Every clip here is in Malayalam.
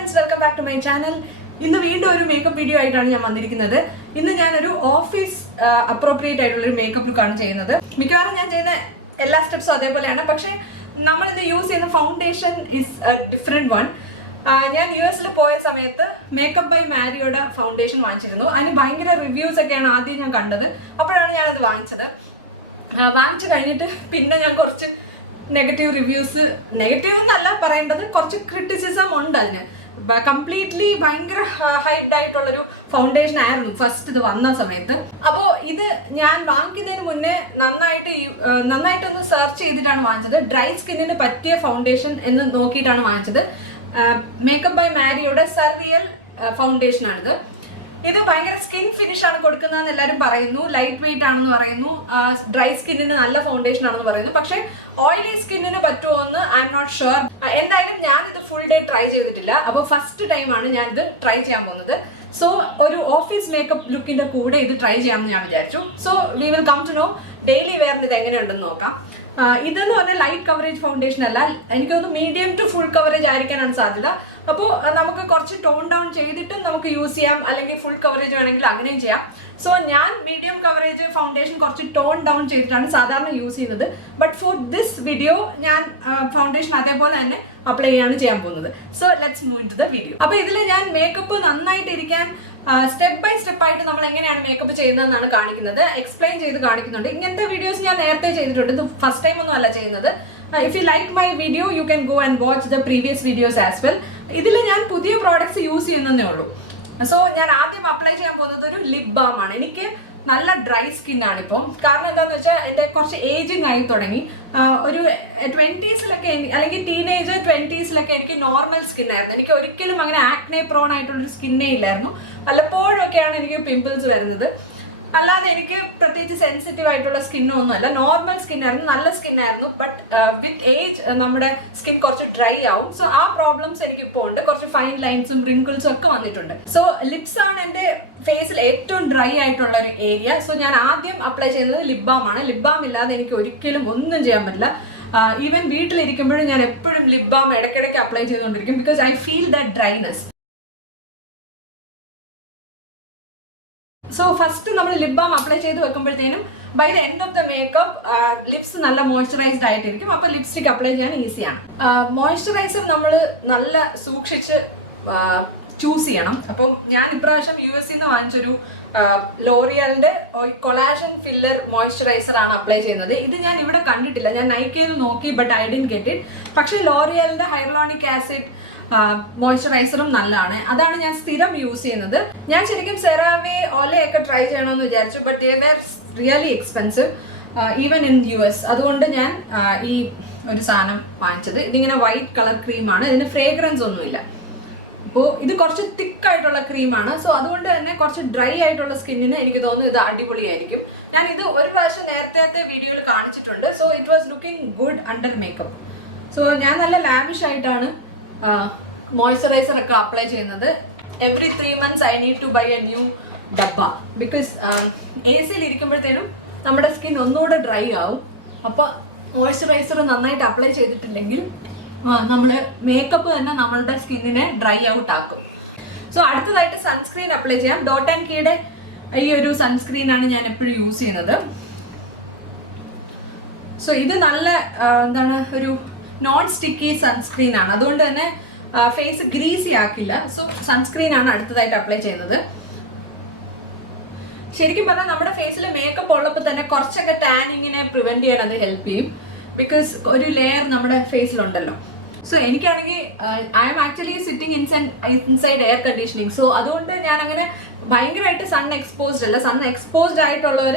friends, welcome back to my channel. ഇന്ന് വീണ്ടും ഒരു മേക്കപ്പ് വീഡിയോ ആയിട്ടാണ് ഞാൻ വന്നിരിക്കുന്നത്. ഇന്ന് ഞാനൊരു ഓഫീസ് അപ്രോപ്രിയേറ്റ് ആയിട്ടുള്ള ഒരു മേക്കപ്പ് ലുക്കാണ് ചെയ്യുന്നത്. മിക്കവാറും ഞാൻ ചെയ്യുന്ന എല്ലാ സ്റ്റെപ്സും അതേപോലെയാണ്, പക്ഷേ നമ്മളിത് യൂസ് ചെയ്യുന്ന ഫൗണ്ടേഷൻ ഇസ് ഡിഫറെൻറ്റ് വൺ. ഞാൻ US പോയ സമയത്ത് മേക്കപ്പ് ബൈ മാരിയോടെ ഫൗണ്ടേഷൻ വാങ്ങിച്ചിരുന്നു. അതിന് ഭയങ്കര റിവ്യൂസ് ഒക്കെയാണ് ആദ്യം ഞാൻ കണ്ടത്. അപ്പോഴാണ് ഞാനത് വാങ്ങിച്ചത്. വാങ്ങിച്ചു കഴിഞ്ഞിട്ട് പിന്നെ ഞാൻ കുറച്ച് നെഗറ്റീവ് റിവ്യൂസ്, നെഗറ്റീവ് എന്നല്ല പറയേണ്ടത്, കുറച്ച് ക്രിറ്റിസിസം ഉണ്ട് അതിന്. കംപ്ലീറ്റ്ലി ഭയങ്കര ഹൈപ്ഡ് ആയിട്ടുള്ളൊരു ഫൗണ്ടേഷൻ ആയിരുന്നു ഫസ്റ്റ് ഇത് വന്ന സമയത്ത്. അപ്പോൾ ഇത് ഞാൻ വാങ്ങിക്കുന്നതിന് മുന്നേ നന്നായിട്ടൊന്ന് സെർച്ച് ചെയ്തിട്ടാണ് വാങ്ങിച്ചത്. ഡ്രൈ സ്കിന്നിന് പറ്റിയ ഫൗണ്ടേഷൻ എന്ന് നോക്കിയിട്ടാണ് വാങ്ങിച്ചത്. മേക്കപ്പ് ബൈ മാരിയുടെ സർറിയൽ ഫൗണ്ടേഷൻ ആണിത്. ഇത് ഭയങ്കര സ്കിൻ ഫിനിഷ് ആണ് കൊടുക്കുന്നതെന്ന് എല്ലാവരും പറയുന്നു. ലൈറ്റ് വെയിറ്റ് ആണെന്ന് പറയുന്നു. ഡ്രൈ സ്കിന്നിന് നല്ല ഫൗണ്ടേഷൻ ആണെന്ന് പറയുന്നു. പക്ഷെ ഓയിലി സ്കിന്നിന് പറ്റുമോ എന്ന് ഐ എം നോട്ട് ഷുവർ. എന്തായാലും ഞാനിത് ഫുൾ ഡേ ട്രൈ ചെയ്തിട്ടില്ല. അപ്പോൾ ഫസ്റ്റ് ടൈമാണ് ഞാനിത് ട്രൈ ചെയ്യാൻ പോകുന്നത്. സോ ഒരു ഓഫീസ് മേക്കപ്പ് ലുക്കിന്റെ കൂടെ ഇത് ട്രൈ ചെയ്യാമെന്ന് ഞാൻ വിചാരിച്ചു. So we will come to know daily വെയറിന് ഇത് എങ്ങനെയുണ്ടെന്ന് നോക്കാം. ഇതെന്ന് പറഞ്ഞാൽ ലൈറ്റ് കവറേജ് ഫൗണ്ടേഷൻ അല്ല, എനിക്ക് തോന്നുന്നു മീഡിയം ടു ഫുൾ കവറേജ് ആയിരിക്കാനാണ് സാധ്യത. അപ്പോൾ നമുക്ക് കുറച്ച് ടോൺ ഡൗൺ ചെയ്തിട്ടും നമുക്ക് യൂസ് ചെയ്യാം, അല്ലെങ്കിൽ ഫുൾ കവറേജ് വേണമെങ്കിൽ അങ്ങനെയും ചെയ്യാം. സോ ഞാൻ മീഡിയം കവറേജ് ഫൗണ്ടേഷൻ കുറച്ച് ടോൺ ഡൗൺ ചെയ്തിട്ടാണ് സാധാരണ യൂസ് ചെയ്യുന്നത്. ബട്ട് ഫോർ ദിസ് വീഡിയോ ഞാൻ ഫൗണ്ടേഷൻ അതേപോലെ തന്നെ അപ്ലൈ ചെയ്യാണ് ചെയ്യാൻ പോകുന്നത്. So let's move to the video. അപ്പോൾ ഇതിൽ ഞാൻ മേക്കപ്പ് നന്നായിട്ട് ഇരിക്കാൻ സ്റ്റെപ്പ് ബൈ സ്റ്റെപ്പ് ആയിട്ട് നമ്മൾ എങ്ങനെയാണ് മേക്കപ്പ് ചെയ്യുന്നതെന്നാണ് കാണിക്കുന്നത്, എക്സ്പ്ലെയിൻ ചെയ്ത് കാണിക്കുന്നുണ്ട്. ഇങ്ങനത്തെ വീഡിയോസ് ഞാൻ നേരത്തെ ചെയ്തിട്ടുണ്ട്, ഇത് ഫസ്റ്റ് ടൈം ഒന്നും അല്ല ചെയ്യുന്നത്. If you like my video U can go and watch the previous videos as well. ഇതിൽ ഞാൻ പുതിയ പ്രോഡക്ട്സ് യൂസ് ചെയ്യുന്നതേ ഉള്ളൂ. സോ ഞാൻ ആദ്യം അപ്ലൈ ചെയ്യാൻ പോകുന്നത് ഒരു ലിപ് ബാം ആണ്. എനിക്ക് നല്ല ഡ്രൈ സ്കിന്നാണ് ഇപ്പം. കാരണം എന്താണെന്ന് വെച്ചാൽ എൻ്റെ കുറച്ച് ഏജിങ് ആയി തുടങ്ങി. ഒരു 20s അല്ലെങ്കിൽ ടീനേജ് 20s എനിക്ക് നോർമൽ സ്കിന്നായിരുന്നു. എനിക്ക് ഒരിക്കലും അങ്ങനെ ആക്നെ പ്രോൺ ആയിട്ടുള്ളൊരു സ്കിന്നേ ഇല്ലായിരുന്നു. വല്ലപ്പോഴൊക്കെയാണ് എനിക്ക് പിമ്പിൾസ് വരുന്നത്. അല്ലാതെ എനിക്ക് പ്രത്യേകിച്ച് സെൻസിറ്റീവ് ആയിട്ടുള്ള സ്കിന്നൊന്നും അല്ല, നോർമൽ സ്കിന്നായിരുന്നു, നല്ല സ്കിന്നായിരുന്നു. ബട്ട് വിത്ത് ഏജ് നമ്മുടെ സ്കിൻ കുറച്ച് ഡ്രൈ ആവും. സോ ആ പ്രോബ്ലംസ് എനിക്കിപ്പോൾ ഉണ്ട്. കുറച്ച് ഫൈൻ ലൈൻസും റിങ്കിൾസും ഒക്കെ വന്നിട്ടുണ്ട്. സോ ലിപ്സ് ആണ് എൻ്റെ ഫേസിൽ ഏറ്റവും ഡ്രൈ ആയിട്ടുള്ള ഒരു ഏരിയ. സോ ഞാൻ ആദ്യം അപ്ലൈ ചെയ്യുന്നത് ലിപ് ബാം ആണ്. ലിപ് ബാം ഇല്ലാതെ എനിക്ക് ഒരിക്കലും ഒന്നും ചെയ്യാൻ പറ്റില്ല. ഈവൻ വീട്ടിലിരിക്കുമ്പോഴും ഞാൻ എപ്പോഴും ലിപ് ബാം ഇടയ്ക്കിടയ്ക്ക് അപ്ലൈ ചെയ്തുകൊണ്ടിരിക്കും, because I feel that dryness. So first നമ്മൾ ലിപ് ബാം അപ്ലൈ ചെയ്ത് വെക്കുമ്പോഴത്തേനും by the end of the makeup lips നല്ല മോയ്സ്ചറൈസ്ഡ് ആയിട്ടിരിക്കും. അപ്പോൾ ലിപ്സ്റ്റിക് അപ്ലൈ ചെയ്യാൻ ഈസിയാണ്. മോയ്സ്ചറൈസർ നമ്മൾ നല്ല സൂക്ഷിച്ച് ചൂസ് ചെയ്യണം. അപ്പം ഞാൻ ഇപ്രാവശ്യം US നിന്ന് വാങ്ങിച്ചൊരു ലോറിയലിന്റെ കൊളാജൻ ഫില്ലർ മോയ്സ്ചറൈസർ ആണ് അപ്ലൈ ചെയ്യുന്നത്. ഇത് ഞാൻ ഇവിടെ കണ്ടിട്ടില്ല, ഞാൻ നൈക്കയിൽ നോക്കി, but I didn't get it. പക്ഷേ ലോറിയലിന്റെ ഹൈറലോണിക് ആസിഡ് മോയ്സ്ചറൈസറും നല്ലതാണ്. അതാണ് ഞാൻ സ്ഥിരം യൂസ് ചെയ്യുന്നത്. ഞാൻ ശരിക്കും സെറാവേ ഓലയൊക്കെ ട്രൈ ചെയ്യണമെന്ന് വിചാരിച്ചു, but they were really expensive even in US. അതുകൊണ്ട് ഞാൻ ഈ ഒരു സാധനം വാങ്ങിച്ചത്. ഇതിങ്ങനെ വൈറ്റ് കളർ ക്രീമാണ്, ഇതിന് ഫ്രേഗ്രൻസ് ഒന്നുമില്ല. അപ്പോൾ ഇത് കുറച്ച് തിക്കായിട്ടുള്ള ക്രീമാണ്. സോ അതുകൊണ്ട് തന്നെ കുറച്ച് ഡ്രൈ ആയിട്ടുള്ള സ്കിന്നിന് എനിക്ക് തോന്നുന്നു ഇത് അടിപൊളിയായിരിക്കും. ഞാൻ ഇത് ഒരു പ്രാവശ്യം നേരത്തെ വീഡിയോയിൽ കാണിച്ചിട്ടുണ്ട്. So it was looking good under makeup. So ഞാൻ നല്ല ലാവിഷ് ആയിട്ടാണ് മോയ്സ്ചറൈസർ ഒക്കെ അപ്ലൈ ചെയ്യുന്നത്. Every 3 months I need to buy a new ഡബ്ബ, ബിക്കോസ് AC ഇരിക്കുമ്പോഴത്തേനും നമ്മുടെ സ്കിൻ ഒന്നുകൂടെ ഡ്രൈ ആവും. അപ്പോൾ മോയ്സ്ചറൈസർ നന്നായിട്ട് അപ്ലൈ ചെയ്തിട്ടില്ലെങ്കിൽ നമ്മൾ മേക്കപ്പ് തന്നെ നമ്മളുടെ സ്കിന്നിനെ ഡ്രൈ ഔട്ട് ആക്കും. സോ അടുത്തതായിട്ട് സൺസ്ക്രീൻ അപ്ലൈ ചെയ്യാം. ഡോട്ട് ആൻഡ് കീയുടെ ഈ ഒരു സൺസ്ക്രീനാണ് ഞാൻ എപ്പോഴും യൂസ് ചെയ്യുന്നത്. സോ ഇത് നല്ല ഒരു നോൺ സ്റ്റിക്കി സൺസ്ക്രീൻ ആണ്, അതുകൊണ്ട് തന്നെ ഫേസ് ഗ്രീസി ആക്കില്ല. സോ സൺസ്ക്രീൻ ആണ് അടുത്തതായിട്ട് അപ്ലൈ ചെയ്യുന്നത്. ശരിക്കും പറഞ്ഞാൽ നമ്മുടെ ഫേസിൽ മേക്കപ്പ് ഉള്ളപ്പോൾ തന്നെ കുറച്ചൊക്കെ ടാനിങ്ങിനെ പ്രിവെന്റ് ചെയ്യാൻ അത് ഹെൽപ്പ് ചെയ്യും, ബിക്കോസ് ഒരു ലെയർ നമ്മുടെ ഫേസിലുണ്ടല്ലോ. സോ എനിക്കാണെങ്കിൽ I M actually sitting inside air conditioning. So അതുകൊണ്ട് ഞാൻ അങ്ങനെ ഭയങ്കരമായിട്ട് സൺ എക്സ്പോസ്ഡ് അല്ല. സൺ എക്സ്പോസ്ഡ് ആയിട്ടുള്ളവർ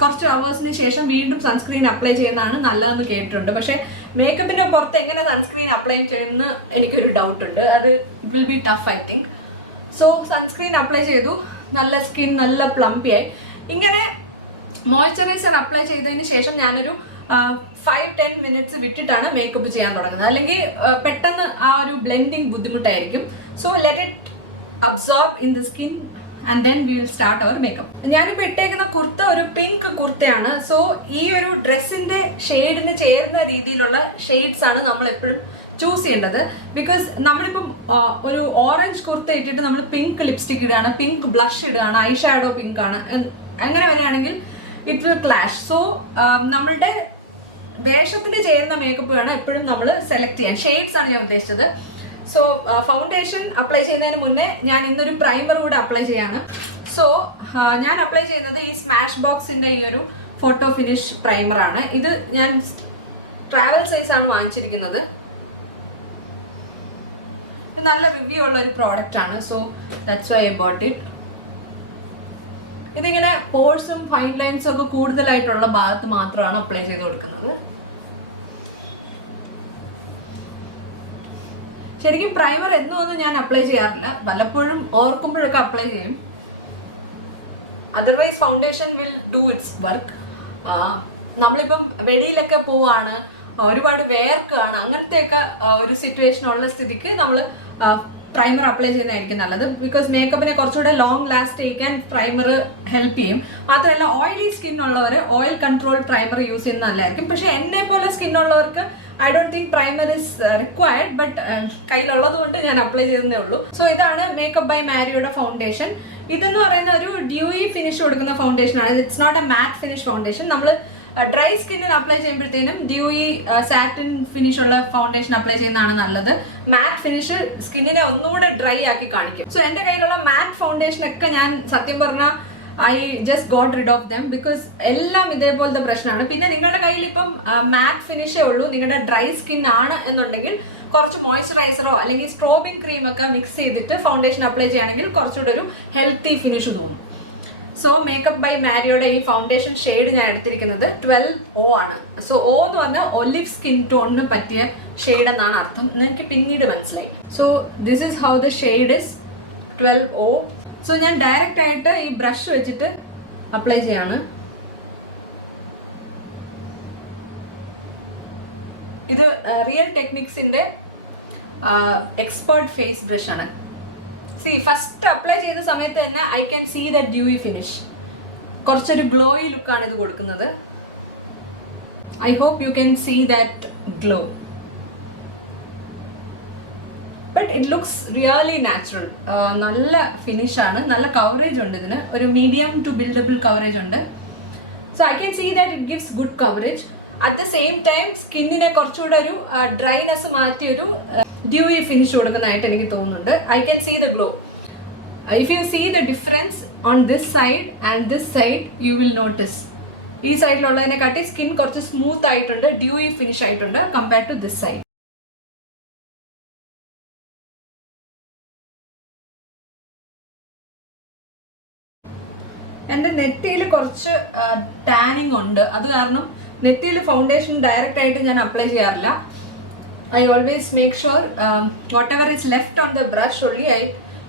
കുറച്ച് അവേഴ്സിന് ശേഷം വീണ്ടും സൺസ്ക്രീൻ അപ്ലൈ ചെയ്യുന്നതാണ് നല്ലതെന്ന് കേട്ടിട്ടുണ്ട്. പക്ഷേ മേക്കപ്പിന്റെ പുറത്ത് എങ്ങനെ സൺസ്ക്രീൻ അപ്ലൈ ചെയ്യുമെന്ന് എനിക്കൊരു ഡൗട്ട് ഉണ്ട്. അത് will be tough I think. So sunscreen apply ചെയ്തു, നല്ല സ്കിൻ നല്ല പ്ലംപിയായി. ഇങ്ങനെ മോയ്സ്ചറൈസർ അപ്ലൈ ചെയ്തതിന് ശേഷം ഞാനൊരു 5-10 minutes വിട്ടിട്ടാണ് മേക്കപ്പ് ചെയ്യാൻ തുടങ്ങുന്നത്. അല്ലെങ്കിൽ പെട്ടെന്ന് ആ ഒരു ബ്ലെൻഡിങ് ബുദ്ധിമുട്ടായിരിക്കും. So let it absorb in the skin and then we will start our makeup. ഞാനിപ്പോൾ ഇട്ടേക്കുന്ന കുർത്ത ഒരു പിങ്ക് കുർത്തയാണ്. സോ ഈ ഒരു ഡ്രസ്സിന്റെ ഷെയ്ഡിന് ചേരുന്ന രീതിയിലുള്ള ഷെയ്ഡ്സ് ആണ് നമ്മൾ എപ്പോഴും ചൂസ് ചെയ്യേണ്ടത്. ബിക്കോസ് നമ്മളിപ്പം ഒരു ഓറഞ്ച് കുർത്ത ഇട്ടിട്ട് നമ്മൾ പിങ്ക് ലിപ്സ്റ്റിക് ഇടുകയാണ്, പിങ്ക് ബ്ലഷ് ഇടുകയാണ്, ഐ ഷാഡോ പിങ്ക് ആണ്, അങ്ങനെ വരികയാണെങ്കിൽ ഇറ്റ് വിൽ ക്ലാഷ്. സോ നമ്മളുടെ വേഷത്തിന് ചെയ്യുന്ന മേക്കപ്പ് വേണം എപ്പോഴും നമ്മൾ സെലക്ട് ചെയ്യാൻ. ഷെയ്ഡ്സ് ആണ് ഞാൻ ഉദ്ദേശിച്ചത്. സോ ഫൗണ്ടേഷൻ അപ്ലൈ ചെയ്യുന്നതിന് മുന്നേ ഞാൻ ഇന്നൊരു പ്രൈമർ കൂടെ അപ്ലൈ ചെയ്യാണ്. സോ ഞാൻ അപ്ലൈ ചെയ്യുന്നത് ഈ സ്മാഷ് ബോക്സിന്റെ ഈ ഒരു ഫോട്ടോ ഫിനിഷ് പ്രൈമർ ആണ്. ഇത് ഞാൻ ട്രാവൽ സൈസ് ആണ് വാങ്ങിച്ചിരിക്കുന്നത്. നല്ല റിവ്യൂ ഉള്ള ഒരു പ്രോഡക്റ്റ് ആണ്. So that's why I boat it. ഇതിങ്ങനെ പോർസും ഫൈൻ ലൈൻസും ഒക്കെ കൂടുതലായിട്ടുള്ള ഭാഗത്ത് മാത്രമാണ് അപ്ലൈ ചെയ്ത് കൊടുക്കുന്നത്. ശരിക്കും പ്രൈമർ എന്നൊന്നും ഞാൻ അപ്ലൈ ചെയ്യാറില്ല, വല്ലപ്പോഴും ഓർക്കുമ്പോഴൊക്കെ അപ്ലൈ ചെയ്യും. Otherwise foundation will do it's work. നമ്മളിപ്പം വെളിയിലൊക്കെ പോവാണ്, ഒരുപാട് വേർക്കാണ്, അങ്ങനത്തെയൊക്കെ ഒരു സിറ്റുവേഷൻ ഉള്ള സ്ഥിതിക്ക് നമ്മൾ പ്രൈമർ അപ്ലൈ ചെയ്യുന്നതായിരിക്കും നല്ലത്. ബിക്കോസ് മേക്കപ്പിനെ കുറച്ചുകൂടെ ലോങ് ലാസ്റ്റ് ചെയ്യിക്കാൻ പ്രൈമർ ഹെൽപ്പ് ചെയ്യും. മാത്രമല്ല ഓയിലി സ്കിൻ ഉള്ളവർ ഓയിൽ കൺട്രോൾ പ്രൈമർ യൂസ് ചെയ്യുന്നത് നല്ലതായിരിക്കും. പക്ഷെ എന്നെ പോലെ സ്കിൻ ഉള്ളവർക്ക് I don't think primer is required, but കയ്യിലുള്ളത് കൊണ്ട് ഞാൻ അപ്ലൈ ചെയ്തതേ ഉള്ളൂ. സോ ഇതാണ് മേക്കപ്പ് ബൈ മാരിയോയുടെ ഫൗണ്ടേഷൻ. ഇതെന്ന് പറയുന്ന ഒരു ഡ്യൂയി ഫിനിഷ് കൊടുക്കുന്ന ഫൗണ്ടേഷൻ ആണ്. It's not a matte finish foundation. നമ്മൾ ഡ്രൈ സ്കിന്നിൽ അപ്ലൈ ചെയ്യുമ്പോഴത്തേനും ഡ്യൂയി സാറ്റിൻ ഫിനിഷ് ഉള്ള ഫൗണ്ടേഷൻ അപ്ലൈ ചെയ്യുന്നതാണ് നല്ലത്. മാറ്റ് ഫിനിഷ് സ്കിന്നിനെ ഒന്നുകൂടെ ഡ്രൈ ആക്കി കാണിക്കും. സോ എൻ്റെ കയ്യിലുള്ള മാറ്റ് ഫൗണ്ടേഷൻ ഒക്കെ ഞാൻ സത്യം പറഞ്ഞാൽ I just got rid of them, because എല്ലാം ഇതേപോലത്തെ പ്രശ്നമാണ്. പിന്നെ നിങ്ങളുടെ കയ്യിൽ ഇപ്പം മാറ്റ് ഫിനിഷേ ഉള്ളൂ, നിങ്ങളുടെ ഡ്രൈ സ്കിൻ ആണ് എന്നുണ്ടെങ്കിൽ കുറച്ച് മോയ്സ്ചറൈസറോ അല്ലെങ്കിൽ സ്ട്രോബിംഗ് ക്രീമൊക്കെ മിക്സ് ചെയ്തിട്ട് ഫൗണ്ടേഷൻ അപ്ലൈ ചെയ്യുകയാണെങ്കിൽ കുറച്ചുകൂടെ ഒരു ഹെൽത്തി ഫിനിഷ് തോന്നും. സോ മേക്കപ്പ് ബൈ മാരിയോയുടെ ഈ ഫൗണ്ടേഷൻ ഷെയ്ഡ് ഞാൻ എടുത്തിരിക്കുന്നത് 12O ആണ്. സോ O എന്ന് പറഞ്ഞാൽ ഒലിവ് സ്കിൻ ടോണിന് പറ്റിയ ഷെയ്ഡ് എന്നാണ് അർത്ഥം. എനിക്ക് പിന്നീട് മനസ്സിലായി. So this is how the shade is 12O. So ഞാൻ ഡയറക്റ്റ് ആയിട്ട് ഈ ബ്രഷ് വെച്ചിട്ട് അപ്ലൈ ചെയ്യാണ്. ഇത് റിയൽ ടെക്നിക്സിന്റെ എക്സ്പേർട്ട് ഫേസ് ബ്രഷ് ആണ്. ഫസ്റ്റ് അപ്ലൈ ചെയ്ത സമയത്ത് തന്നെ I can see that dewy finish. കുറച്ചൊരു ഗ്ലോയി ലുക്കാണ് ഇത് കൊടുക്കുന്നത്. I hope you can see that glow. But it looks really natural. നല്ല ഫിനിഷാണ്, നല്ല കവറേജ് ഉണ്ട് ഇതിന്. ഒരു മീഡിയം ടു ബിൽഡബിൾ കവറേജ് ഉണ്ട്. So I can see that it gives good coverage. At the same time സ്കിന്നിനെ കുറച്ചുകൂടെ ഒരു ഡ്രൈനെസ് മാറ്റി ഒരു ഡ്യൂയി ഫിനിഷ് കൊടുക്കുന്നതായിട്ട് എനിക്ക് തോന്നുന്നുണ്ട്. I can see the glow. If you see the difference on this side and this side you will notice. ഈ സൈഡിലുള്ളതിനെക്കാട്ടി സ്കിൻ കുറച്ച് സ്മൂത്ത് ആയിട്ടുണ്ട്, ഡ്യൂയി ഫിനിഷ് ആയിട്ടുണ്ട് കമ്പയർ ടു ദിസ് സൈഡ്. എൻ്റെ നെറ്റിയിൽ കുറച്ച് ടാനിങ് ഉണ്ട്, അത് കാരണം നെറ്റിയിൽ ഫൗണ്ടേഷൻ ഡയറക്റ്റ് ആയിട്ട് ഞാൻ അപ്ലൈ ചെയ്യാറില്ല. I always make sure whatever is left on the brush only I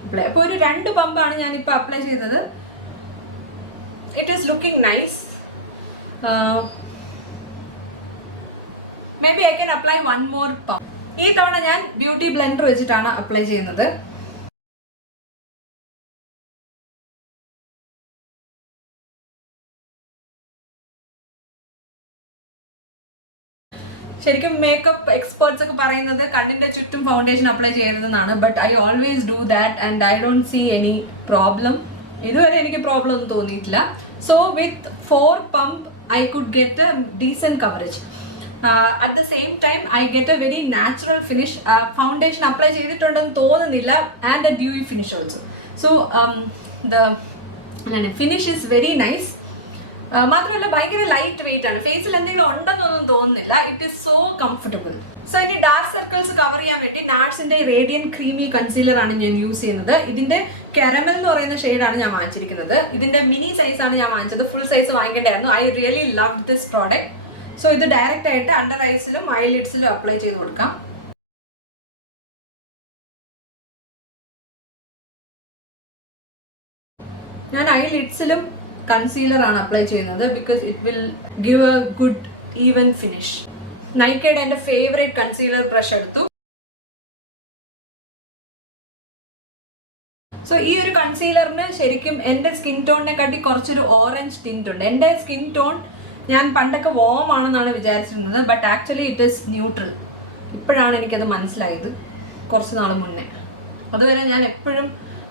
apply. അപ്പോൾ ഒരു 2 പമ്പാണ് ഞാനിപ്പോൾ അപ്ലൈ ചെയ്തത്. It is looking nice. Maybe I can apply one more pump. ഈ തവണ ഞാൻ ബ്യൂട്ടി ബ്ലെൻഡർ വെച്ചിട്ടാണ് അപ്ലൈ ചെയ്യുന്നത്. ശരിക്കും മേക്കപ്പ് എക്സ്പേർട്സ് ഒക്കെ പറയുന്നത് കണ്ണിന്റെ ചുറ്റും ഫൗണ്ടേഷൻ അപ്ലൈ ചെയ്യരുതെന്നാണ്. But I always do that and I don't see any problem. ഇതുവരെ എനിക്ക് പ്രോബ്ലം ഒന്നും തോന്നിയിട്ടില്ല. So with 4 pump I could get a decent coverage. At the same time I get a very natural finish. Foundation apply ചെയ്തിട്ടുണ്ടെന്ന് തോന്നുന്നില്ല and a dewy finish also. So the finish is very nice. മാത്രമല്ല ഭയങ്കര ലൈറ്റ് വെയിറ്റ് ആണ്. ഫേസിൽ എന്തെങ്കിലും ഉണ്ടെന്നൊന്നും തോന്നുന്നില്ല. It is so comfortable. So ഇനി ഡാർക്ക് സർക്കിൾസ് കവർ ചെയ്യാൻ വേണ്ടി നാട്സിന്റെ റേഡിയൻ ക്രീമി കൺസീലർ ആണ് ഞാൻ യൂസ് ചെയ്യുന്നത്. ഇതിന്റെ കാരമൽ എന്ന് പറയുന്ന ഷെയ്ഡാണ് ഞാൻ വാങ്ങിച്ചിരിക്കുന്നത്. ഇതിന്റെ മിനി സൈസ് ആണ് ഞാൻ വാങ്ങിച്ചത്. ഫുൾ സൈസ് വാങ്ങിക്കേണ്ടായിരുന്നു. I really love this product. So ഇത് ഡയറക്റ്റ് ആയിട്ട് അണ്ടർ ഐസിലും ഐലിഡ്സിലും അപ്ലൈ ചെയ്ത് കൊടുക്കാം. ഞാൻ ഐലിഡ്സിലും കൺസീലർ ആണ് അപ്ലൈ ചെയ്യുന്നത്. Because it will give a good even finish. നൈക്കയുടെ എൻ്റെ ഫേവറേറ്റ് കൺസീലർ ബ്രഷ് എടുത്തു. സോ ഈ ഒരു കൺസീലറിന് ശരിക്കും എൻ്റെ സ്കിൻ ടോണിനെ കാട്ടി കുറച്ചൊരു ഓറഞ്ച് ടിന്റ് ഉണ്ട്. എൻ്റെ സ്കിൻ ടോൺ ഞാൻ പണ്ടൊക്കെ വാം ആണെന്നാണ് വിചാരിച്ചിരുന്നത്. But actually it is neutral. ഇപ്പോഴാണ് എനിക്കത് മനസ്സിലായത്, കുറച്ച് നാൾ മുന്നേ. അതുവരെ ഞാൻ എപ്പോഴും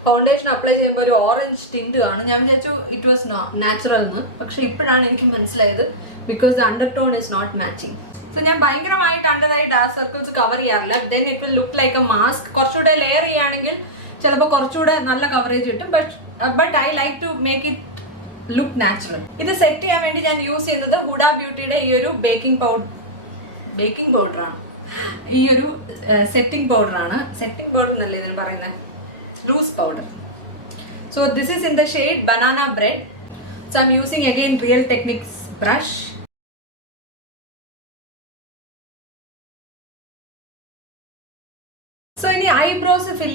ഫൗണ്ടേഷൻ അപ്ലൈ ചെയ്യുമ്പോൾ ഒരു ഓറഞ്ച് ടിൻറ്റ് കാണും. ഞാൻ വിചാരിച്ചു ഇറ്റ് വാസ് നാച്ചുറൽ എന്ന്. പക്ഷെ ഇപ്പോഴാണ് എനിക്ക് മനസ്സിലായത് because the undertone is not matching. So ഞാൻ ഭയങ്കരമായിട്ട് അണ്ടറായി ഡാർക്ക് സർക്കിൾസ് കവർ ചെയ്യാറില്ല. Then it will look like a mask. കുറച്ചുകൂടെ ലെയർ ചെയ്യുകയാണെങ്കിൽ ചിലപ്പോൾ കുറച്ചുകൂടെ നല്ല കവറേജ് കിട്ടും. But I like to make it look natural. ഇത് സെറ്റ് ചെയ്യാൻ വേണ്ടി ഞാൻ യൂസ് ചെയ്യുന്നത് ഹുഡ ബ്യൂട്ടിയുടെ ഈ ഒരു ബേക്കിംഗ് പൗഡറാണ്. ഈ ഒരു സെറ്റിംഗ് പൗഡറാണ്. സെറ്റിംഗ് പൗഡർ എന്നല്ലേ ഇതിന് പറയുന്നത്, loose powder. So this is in the shade banana bread. So I'm using again Real Techniques brush. So ഇനി ഐബ്രോസ് ഫിൽ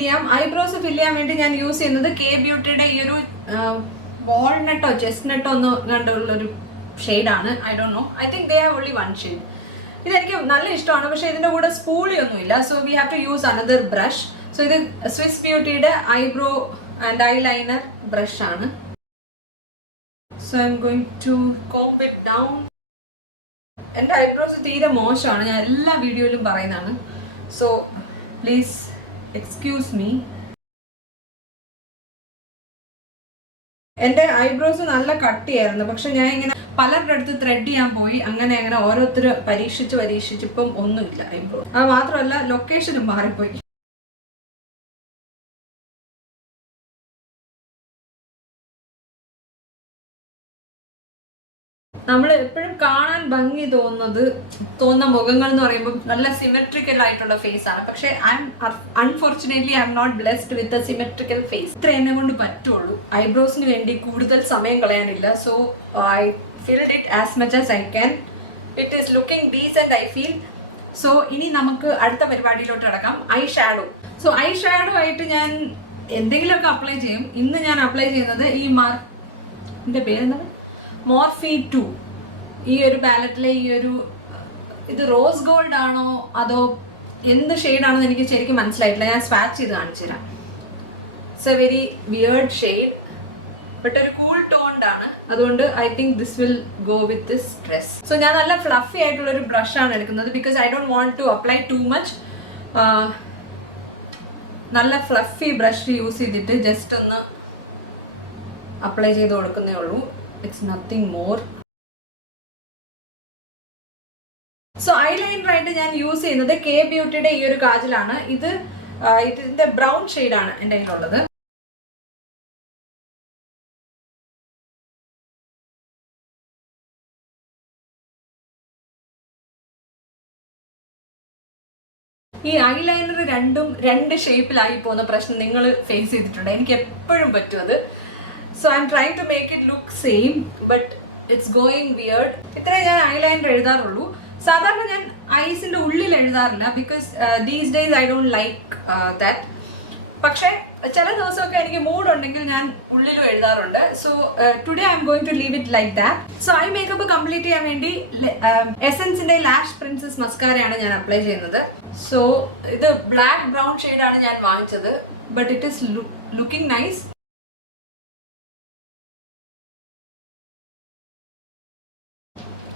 ചെയ്യാൻ വേണ്ടി ഞാൻ യൂസ് ചെയ്യുന്നത് കെ ബ്യൂട്ടിയുടെ ഈ ഒരു വാൾനട്ടോ ചെസ്റ്റ്നട്ടോ ഒന്ന് കണ്ടുള്ളൊരു ഷെയ്ഡാണ്. I don't know, I think they have only one shade. ഇതെനിക്ക് നല്ല ഇഷ്ടമാണ്, പക്ഷേ ഇതിൻ്റെ കൂടെ സ്പൂളി ഒന്നുമില്ല. So we have to use another brush. So ഇത് സ്വിസ് ബ്യൂട്ടിയുടെ ഐബ്രോ ആൻഡ് ഐലൈനർ ബ്രഷ് ആണ്. So I M going to comb it down. എൻ്റെ ഐബ്രോസ് തീരെ മോശമാണ്, ഞാൻ എല്ലാ വീഡിയോയിലും പറയുന്നതാണ്. So please excuse me. എൻ്റെ ഐബ്രോസ് നല്ല കട്ടിയായിരുന്നു, പക്ഷെ ഞാൻ ഇങ്ങനെ പലരുടെ അടുത്ത് ത്രെഡ് ചെയ്യാൻ പോയി. അങ്ങനെ ഓരോരുത്തർ പരീക്ഷിച്ച് ഇപ്പം ഒന്നുമില്ല ഐബ്രോ. അത് മാത്രമല്ല ലൊക്കേഷനും മാറിപ്പോയി. നമ്മൾ എപ്പോഴും കാണാൻ ഭംഗി തോന്നുന്ന മുഖങ്ങൾ എന്ന് പറയുമ്പോൾ നല്ല സിമെട്രിക്കൽ ആയിട്ടുള്ള ഫേസ് ആണ്. പക്ഷെ unfortunately I M not blessed with a symmetrical face. ഇത്ര എന്നെ കൊണ്ട് പറ്റുള്ളൂ. ഐബ്രോസിന് വേണ്ടി കൂടുതൽ സമയം കളയാനില്ല. So I filled it as much as I can. It is looking decent I feel. So ഇനി നമുക്ക് അടുത്ത പരിപാടിയിലോട്ട് കിടക്കാം, eye shadow. So eye shadow ആയിട്ട് ഞാൻ എന്തെങ്കിലുമൊക്കെ അപ്ലൈ ചെയ്യും. ഇന്ന് ഞാൻ അപ്ലൈ ചെയ്യുന്നത് ഈ ഇതിൻ്റെ പേരെന്താണ്, മോർഫി 2. ഈ ഒരു പാലറ്റിലെ ഈ ഒരു ഇത് റോസ് ഗോൾഡ് ആണോ അതോ എന്ത് ഷെയ്ഡാണെന്ന് എനിക്ക് ശരിക്കും മനസ്സിലായിട്ടില്ല. ഞാൻ സ്വാച്ച് ചെയ്ത് കാണിച്ചു തരാം. It's a very weird shade, but ഒരു കൂൾ ടോൺഡ് ആണ്. അതുകൊണ്ട് I think this will go with this dress. So ഞാൻ നല്ല ഫ്ലഫി ആയിട്ടുള്ള ഒരു ബ്രഷാണ് എടുക്കുന്നത് because I don't want to apply too much. നല്ല ഫ്ലഫി ബ്രഷ് യൂസ് ചെയ്തിട്ട് ജസ്റ്റ് ഒന്ന് അപ്ലൈ ചെയ്ത് കൊടുക്കുന്നേ ഉള്ളൂ. It's nothing more. So eyeliner ആയിട്ട് ഞാൻ യൂസ് ചെയ്യുന്നത് കെ ബ്യൂട്ടിയുടെ ഈ ഒരു കാജലാണ്. ഇതിന്റെ ബ്രൗൺ ഷെയ്ഡാണ് എൻ്റെ കയ്യിലുള്ളത്. ഈ ഐലൈനർ രണ്ട് ഷേപ്പിലായി പോകുന്ന പ്രശ്നം നിങ്ങൾ ഫേസ് ചെയ്തിട്ടുണ്ട്. എനിക്ക് എപ്പോഴും പറ്റും അത്. So I'm trying to make it look same, but it's going weird. ഇത്രേ ഞാൻ ഐലൈനർ എഴുതാറുള്ളൂ. സാധാരണ ഞാൻ ഐസിൻ്റെ ഉള്ളിൽ എഴുതാറില്ല because these days I don't like that. പക്ഷേ ചില ദിവസമൊക്കെ എനിക്ക് മൂഡ് ഉണ്ടെങ്കിൽ ഞാൻ ഉള്ളിലും എഴുതാറുണ്ട്. So today I M going to leave it like that. So I makeup complete ചെയ്യാൻ വേണ്ടി എസൻസിൻ്റെ ലാഷ് പ്രിൻസസ് മസ്കാരയാണ് ഞാൻ അപ്ലൈ ചെയ്യുന്നത്. സോ ഇത് ബ്ലാക്ക് ബ്രൗൺ ഷെയ്ഡാണ് ഞാൻ വാങ്ങിച്ചത്, but it is looking nice.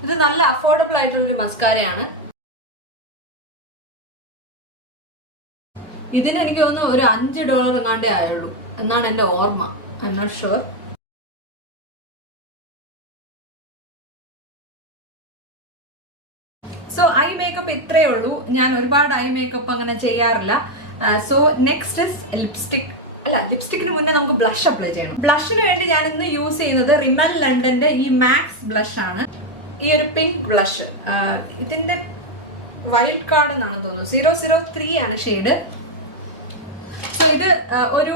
ഇത് നല്ല അഫോർഡബിൾ ആയിട്ടുള്ളൊരു മസ്കാരയാണ്. ഇതിന് എനിക്ക് തോന്നുന്നു ഒരു $5 എങ്ങാണ്ടേ ആയുള്ളൂ എന്നാണ് എൻ്റെ ഓർമ്മ. I M not sure. So I makeup ഇത്രയേ ഉള്ളൂ. ഞാൻ ഒരുപാട് ഐ മേക്കപ്പ് അങ്ങനെ ചെയ്യാറില്ല. So next is lipstick. ലിപ്സ്റ്റിക്കിന് മുന്നേ നമുക്ക് ബ്ലഷ് അപ്ലൈ ചെയ്യണം. ബ്ലഷിന് വേണ്ടി ഞാൻ ഇന്ന് യൂസ് ചെയ്യുന്നത് റിമൽ ലണ്ടന്റെ ഈ മാക്സ് ബ്ലഷ് ആണ്. ഈ ഒരു പിങ്ക് ബ്ലഷ്, ഇതിന്റെ വൈൽഡ് കാർഡ് എന്നാണ് തോന്നുന്നു, 003 ആണ് ഷെയ്ഡ്. സോ ഇത് ഒരു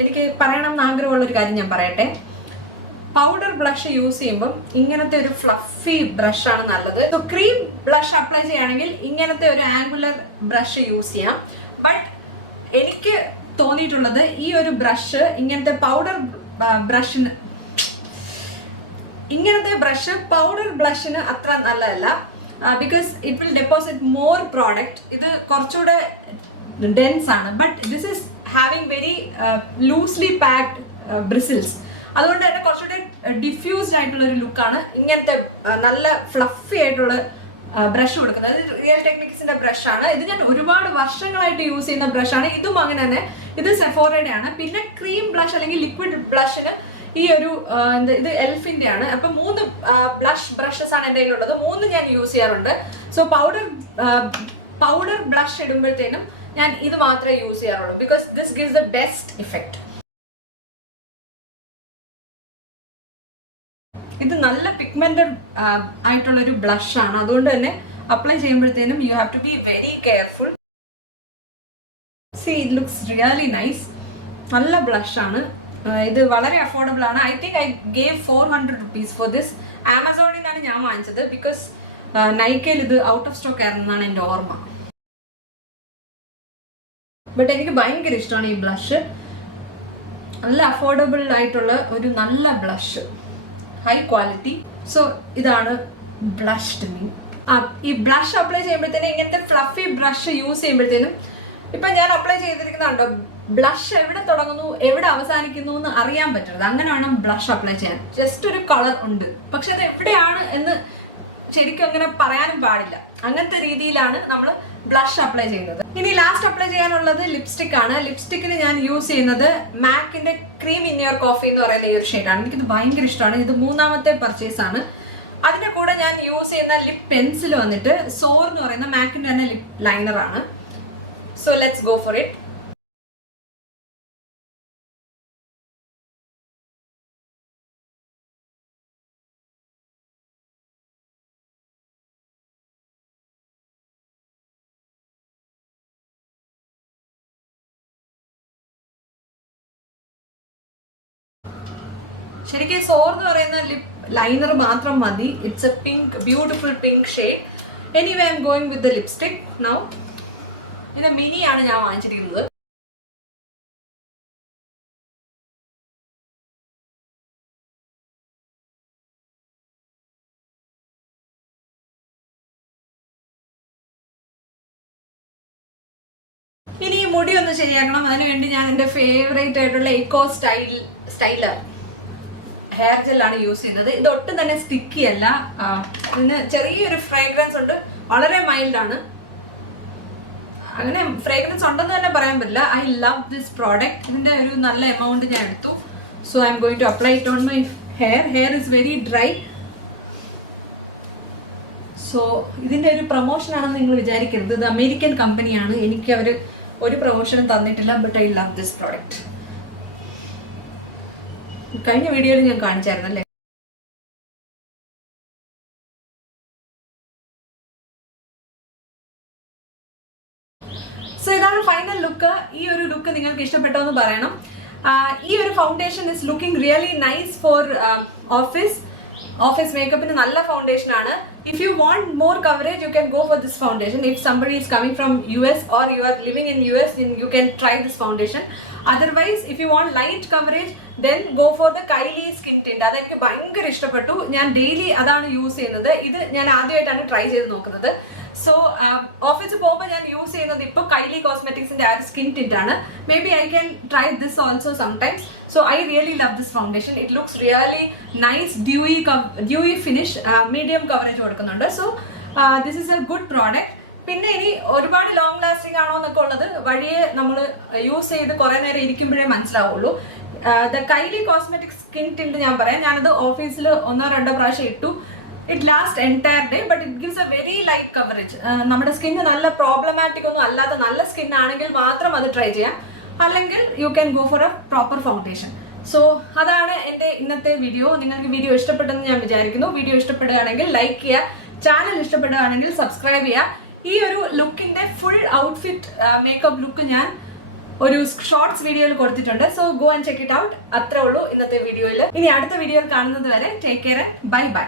എനിക്ക് പറയണം എന്ന് ആഗ്രഹമുള്ളൊരു കാര്യം ഞാൻ പറയട്ടെ. പൗഡർ ബ്ലഷ് യൂസ് ചെയ്യുമ്പം ഇങ്ങനത്തെ ഒരു ഫ്ലഫി ബ്രഷാണ് നല്ലത്. സോ ക്രീം ബ്ലഷ് അപ്ലൈ ചെയ്യുകയാണെങ്കിൽ ഇങ്ങനത്തെ ഒരു ആംഗുലർ ബ്രഷ് യൂസ് ചെയ്യാം. ബട്ട് എനിക്ക് തോന്നിയിട്ടുള്ളത് ഈ ഒരു ബ്രഷ് ഇങ്ങനത്തെ പൗഡർ ബ്ലഷിന് അത്ര നല്ലതല്ല. Because it will deposit more product. ഇത് കുറച്ചുകൂടെ ഡെൻസ് ആണ്. But this is having very loosely packed bristles. അതുകൊണ്ട് തന്നെ കുറച്ചുകൂടെ ഡിഫ്യൂസ്ഡ് ആയിട്ടുള്ള ഒരു ലുക്കാണ്. ഇങ്ങനത്തെ നല്ല ഫ്ലഫി ആയിട്ടുള്ള ബ്രഷ് കൊടുക്കുന്നത്. അത് റിയൽ ടെക്നിക്സിന്റെ ബ്രഷാണ്. ഇത് ഞാൻ ഒരുപാട് വർഷങ്ങളായിട്ട് യൂസ് ചെയ്യുന്ന ബ്രഷാണ്. ഇതും അങ്ങനെ തന്നെ. ഇത് സെഫോറയുടെ ആണ്. പിന്നെ ക്രീം ബ്ലഷ് അല്ലെങ്കിൽ ലിക്വിഡ് ബ്ലഷിന് ഈ ഒരു ഇത് എൽഫിന്റെ ആണ്. അപ്പൊ 3 ബ്ലഷ് ബ്രഷസ് ആണ് എൻ്റെ കയ്യിലുള്ളത്. 3 ഞാൻ യൂസ് ചെയ്യാറുണ്ട്. സോ പൗഡർ ബ്ലഷ് ഇടുമ്പോഴത്തേനും ഞാൻ ഇത് മാത്രമേ യൂസ് ചെയ്യാറുള്ളൂ. Because this gives the best effect. ഇത് നല്ല പിഗ്മെന്റഡ് ആയിട്ടുള്ള ഒരു ബ്ലഷ് ആണ്. അതുകൊണ്ട് തന്നെ അപ്ലൈ ചെയ്യുമ്പോഴത്തേനും you have to be very careful. See it looks really nice. നല്ല ബ്ലഷ് ആണ്. ഇത് വളരെ അഫോർഡബിൾ ആണ്. I think I gave 400 rupees for this. ആമസോണിൽ നിന്നാണ് ഞാൻ വാങ്ങിച്ചത്. ബിക്കോസ് നൈക്കയിൽ ഇത് ഔട്ട് ഓഫ് സ്റ്റോക്ക് ആയിരുന്നാണ് എൻ്റെ ഓർമ്മ. ബട്ട് എനിക്ക് ഭയങ്കര ഇഷ്ടമാണ് ഈ ബ്ലഷ്. നല്ല അഫോർഡബിൾ ആയിട്ടുള്ള ഒരു നല്ല ബ്ലഷ്, ഹൈ ക്വാളിറ്റി. സോ ഇതാണ് ബ്ലഷ്ഡ് മീ. ഈ ബ്ലഷ് അപ്ലൈ ചെയ്യുമ്പോഴത്തേനും ഇങ്ങനത്തെ ഫ്ലഫി ബ്രഷ് യൂസ് ചെയ്യുമ്പോഴത്തേനും ഇപ്പൊ ഞാൻ അപ്ലൈ ചെയ്തിരിക്കുന്നുണ്ടോ, ബ്ലഷ് എവിടെ തുടങ്ങുന്നു എവിടെ അവസാനിക്കുന്നു എന്ന് അറിയാൻ പറ്റുന്നത്. അങ്ങനെ വേണം ബ്ലഷ് അപ്ലൈ ചെയ്യാൻ. ജസ്റ്റ് ഒരു കളർ ഉണ്ട്, പക്ഷെ അത് എവിടെയാണ് എന്ന് ശരിക്കും അങ്ങനെ പറയാനും പാടില്ല. അങ്ങനത്തെ രീതിയിലാണ് നമ്മൾ ബ്ലഷ് അപ്ലൈ ചെയ്യുന്നത്. ഇനി ലാസ്റ്റ് അപ്ലൈ ചെയ്യാനുള്ളത് ലിപ്സ്റ്റിക് ആണ്. ലിപ്സ്റ്റിക്കിന് ഞാൻ യൂസ് ചെയ്യുന്നത് മാക്കിന്റെ ക്രീം ഇൻ യുവർ കോഫി എന്ന് പറയുന്ന ഈ ഒരു ഷെയ്ഡാണ്. എനിക്കിത് ഭയങ്കര ഇഷ്ടമാണ്. ഇത് 3ാമത്തെ പർച്ചേസ് ആണ്. അതിന്റെ കൂടെ ഞാൻ യൂസ് ചെയ്യുന്ന ലിപ് പെൻസിൽ വന്നിട്ട് സോർ എന്ന് പറയുന്ന മാക്കിന്റെ തന്നെ ലിപ് ലൈനർ ആണ്. So let's go for it. ശരിക്കും സോർ എന്ന് പറയുന്ന ലിപ് ലൈനർ മാത്രം മതി. It's A pink, beautiful pink shade. Anyway I am going with the lipstick now. ഇത് മിനിയാണ് ഞാൻ വാങ്ങിച്ചിരിക്കുന്നത്. ഇനി ഈ മുടി ഒന്ന് ശരിയാക്കണം. അതിനുവേണ്ടി ഞാൻ എൻ്റെ ഫേവറേറ്റ് ആയിട്ടുള്ള എക്കോ സ്റ്റൈലർ ഹെയർ ജെല്ലാണ് യൂസ് ചെയ്യുന്നത്. ഇത് ഒട്ടും തന്നെ സ്റ്റിക്കി അല്ല. ഇതിന് ചെറിയൊരു ഫ്രേഗ്രൻസ് ഉണ്ട്. വളരെ മൈൽഡ് ആണ്. അങ്ങനെ ഫ്രേഗ്രൻസ് ഉണ്ടെന്ന് തന്നെ പറയാൻ പറ്റില്ല. I love this product. ഇതിന്റെ ഒരു നല്ല എമൗണ്ട് ഞാൻ എടുത്തു. So I M going to apply it on my hair. Hair is very dry. So ഇതിന്റെ ഒരു പ്രൊമോഷൻ ആണെന്ന് നിങ്ങൾ വിചാരിക്കരുത്. ഇത് അമേരിക്കൻ കമ്പനിയാണ്. എനിക്ക് അവർ ഒരു പ്രൊമോഷനും തന്നിട്ടില്ല. But I love this product. കഴിഞ്ഞ വീഡിയോയിൽ ഞാൻ കാണിച്ചായിരുന്നു അല്ലേ. സോ ഇതാണ് ഫൈനൽ ലുക്ക്. ഈ ഒരു ലുക്ക് നിങ്ങൾക്ക് ഇഷ്ടപ്പെട്ടോ എന്ന് പറയണം. ഈ ഒരു foundation is looking really nice for office മേക്കപ്പിന് നല്ല ഫൗണ്ടേഷൻ ആണ്. If you want more coverage you can go for this foundation. If somebody is coming from US or you are living in US, then you can try this foundation. Otherwise, if you want light coverage, then go for the Kylie skin tint. അതെനിക്ക് ഭയങ്കര ഇഷ്ടപ്പെട്ടു. ഞാൻ ഡെയിലി അതാണ് യൂസ് ചെയ്യുന്നത്. ഇത് ഞാൻ ആദ്യമായിട്ടാണ് ട്രൈ ചെയ്ത് നോക്കുന്നത്. സോ ഓഫീസിൽ പോകുമ്പോൾ ഞാൻ യൂസ് ചെയ്യുന്നത് ഇപ്പോൾ കൈലി കോസ്മെറ്റിക്സിന്റെ ആ ഒരു സ്കിൻ ടിന്റ് ആണ്. May be I can try this also sometimes. So I really love this foundation. It looks really nice. Dewy finish, medium coverage കൊടുക്കുന്നുണ്ട്. So this is a good product. പിന്നെ ഇനി ഒരുപാട് ലോങ് ലാസ്റ്റിംഗ് ആണോ എന്നൊക്കെ ഉള്ളത് വഴിയെ നമ്മൾ യൂസ് ചെയ്ത് കുറെ നേരം ഇരിക്കുമ്പോഴേ മനസ്സിലാവുള്ളൂ. ദ കൈലി കോസ്മെറ്റിക്സ് സ്കിൻ ടിന്റ് ഞാൻ പറയാം. ഞാനത് ഓഫീസിൽ 1-2 പ്രാവശ്യം ഇട്ടു. It last entire day, but it gives A very light coverage. നമ്മുടെ സ്കിന്ന് നല്ല പ്രോബ്ലമാറ്റിക് ഒന്നും അല്ലാത്ത നല്ല സ്കിൻ ആണെങ്കിൽ മാത്രം അത് ട്രൈ ചെയ്യാം. അല്ലെങ്കിൽ U can go four A proper foundation. So അതാണ് എൻ്റെ ഇന്നത്തെ വീഡിയോ. നിങ്ങൾക്ക് വീഡിയോ ഇഷ്ടപ്പെട്ടെന്ന് ഞാൻ വിചാരിക്കുന്നു. വീഡിയോ ഇഷ്ടപ്പെടുകയാണെങ്കിൽ ലൈക്ക് ചെയ്യുക. ചാനൽ ഇഷ്ടപ്പെടുകയാണെങ്കിൽ സബ്സ്ക്രൈബ് ചെയ്യുക. ഈ ഒരു ലുക്കിന്റെ ഫുൾ ഔട്ട്ഫിറ്റ് മേക്കപ്പ് ലുക്ക് ഞാൻ ഒരു ഷോർട്സ് വീഡിയോയിൽ കൊടുത്തിട്ടുണ്ട്. So go and check it out. അത്രേ ഉള്ളൂ ഇന്നത്തെ വീഡിയോയിൽ. ഇനി അടുത്ത വീഡിയോയിൽ കാണുന്നത് വരെ ടേക്ക് കെയർ. Bye bye.